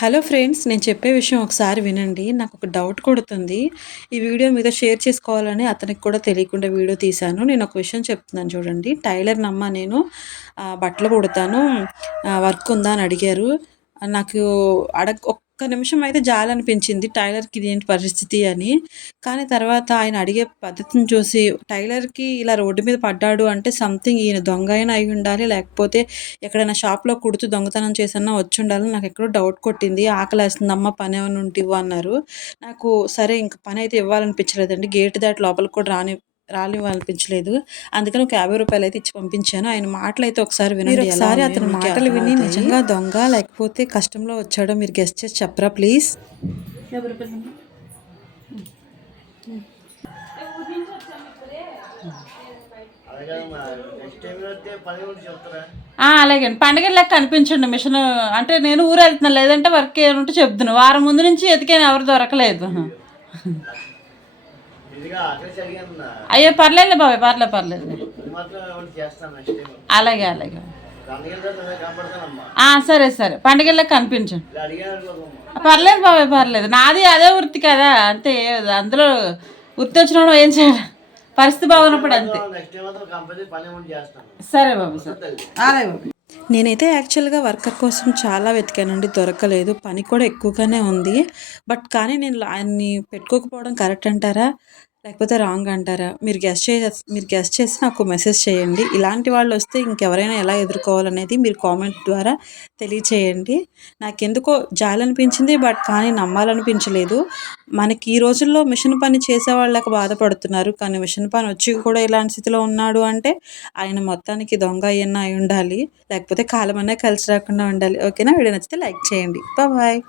Hello friends నేను చెప్పే విషయం ఒకసారి వినండి. నాకు ఒక డౌట్ కొడుతుంది. ఈ వీడియో మీద షేర్ చేసుకోవాలని అతనికి కూడా తెలియకుండా వీడియో తీశాను. నేను ఒక విషయం చెప్తున్నాను చూడండి. టైలర్ నమ్మ నేను బట్టలు కుడతాను వర్క్ ఉందా అని అడిగారు. నాకు అడగ ఒక్క నిమిషం అయితే జాలనిపించింది. టైలర్కి ఇదేంటి పరిస్థితి అని. కానీ తర్వాత ఆయన అడిగే పద్ధతిని చూసి టైలర్కి ఇలా రోడ్డు మీద పడ్డాడు అంటే సంథింగ్ ఈయన దొంగ అయినా అయి ఉండాలి. లేకపోతే ఎక్కడైనా షాప్లో కుడుతూ దొంగతనం చేసన్నా వచ్చి ఉండాలి నాకు ఎక్కడో డౌట్ కొట్టింది. ఆకలేస్తుంది అమ్మ పని ఏమైనా ఉంటే అన్నారు. నాకు సరే ఇంక పని అయితే ఇవ్వాలనిపించలేదండి. గేట్ దాటి లోపలికి కూడా రాని రానివ్వాలనిపించలేదు అందుకని ఒక యాభై రూపాయలు అయితే ఇచ్చి పంపించాను. ఆయన మాటలు అయితే ఒకసారి వినండి. ఒకసారి అతని మాటలు విని. నిజంగా దొంగ లేకపోతే కష్టంలో వచ్చాడో మీరు గెస్ట్ చేసి చెప్పరా ప్లీజ్? ఆ, అలాగే పండగ లెక్క కనిపించండి మిషన్. అంటే నేను ఊరు వెళ్తున్నాను లేదంటే వర్క్ ఏమంటే చెప్తున్నాను వారం ముందు నుంచి ఎతికాను ఎవరు దొరకలేదు. అయ్యో పర్లేదు బాబాయ్ పర్లేదు. పర్లేదు అలాగే అలాగే. సరే సరే. పండగ లెక్క కనిపించండి పర్లేదు బాబాయ్ పర్లేదు. నాది అదే వృత్తి కదా అంతే. అందులో వృత్తి వచ్చినప్పుడు ఏం చేయాలి? పరిస్థితి బాగున్నప్పుడు అంతే. సరే బాబు సరే. అలాగే బాబు. నేనైతే యాక్చువల్గా వర్కర్ కోసం చాలా వెతికానండి. దొరకలేదు. పని కూడా ఎక్కువగానే ఉంది. బట్ కానీ నేను ఆయన్ని పెట్టుకోకపోవడం కరెక్ట్ అంటారా? లేకపోతే రాంగ్ అంటారా? మీరు గెస్ట్ చే మీరు గెస్ట్ చేసి నాకు మెసేజ్ చేయండి. ఇలాంటి వాళ్ళు వస్తే ఇంకెవరైనా ఎలా ఎదుర్కోవాలనేది మీరు కామెంట్ ద్వారా తెలియచేయండి. నాకెందుకో జాలనిపించింది బట్ కానీ నమ్మాలనిపించలేదు. మనకి ఈ రోజుల్లో మిషన్ పని చేసే వాళ్ళకి బాధపడుతున్నారు. కానీ మిషన్ పని వచ్చి కూడా ఇలాంటి స్థితిలో ఉన్నాడు అంటే ఆయన మొత్తానికి దొంగ అయ్యన్నా అయి ఉండాలి. లేకపోతే కాలమన్నా కలిసి రాకుండా ఉండాలి. ఓకేనా? వీడియో నచ్చితే లైక్ చేయండి. బాయ్.